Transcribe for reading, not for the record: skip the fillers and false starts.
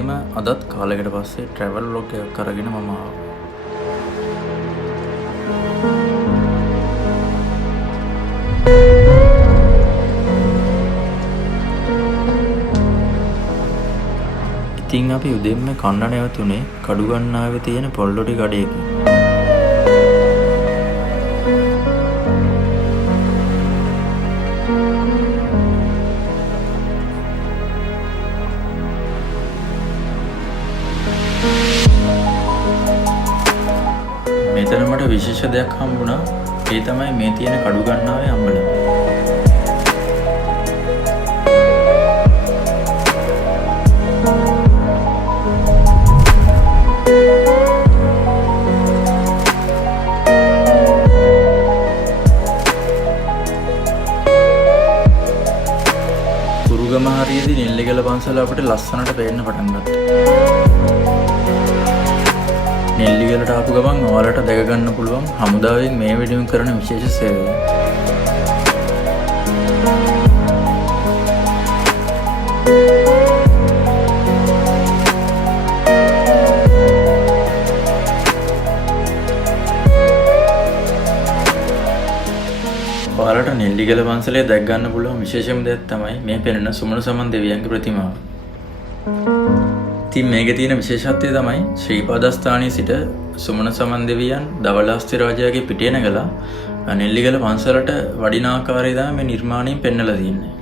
වගේම අදත් කාලයකට පස්සේ travel vlog එකක් අරගෙන මම ආවා. ඉතින් අපි උදෙන්ම කන්න නැවතුනේ කඩුගන්නාවේ තියෙන පොල්ලොටි කඩේකින්. මෙතන මට විශේෂ දෙයක් හම්බුණා. ඒ තමයි මේ තියෙන කඩුගන්නාවේ අම්බලම. හරියදී නෙල්ලිගල පන්සල අපිට ලස්සනට පේන්න පටන් ගත්තා. නෙල්ලිගලට ආපු ගමන් ඔයාලට දැක ගන්න පුළුවන් හමුදාවෙන් මේ වෙනුවෙන් කරන විශේෂ සේවය. ඔයාලට නෙල්ලිගල පන්සලේ දැක් ගන්න පුළුවන් විශේෂම දෙයක් තමයි මේ පෙනෙන සුමන සමන් දෙවියන්ගේ ප්‍රතිමාව. ඉතින් මේකේ තියෙන විශේෂත්වය තමයි ශ්‍රී පාදස්ථානයේ සිට සුමන සමන් දෙවියන් ධවලාස්ති රාජයාගේ පිටේ නැගලා නෙල්ලිගල පන්සලට වඩින ආකාරය තමයි මේ නිර්මාණයෙන් පෙන්වලා තියෙන්නේ.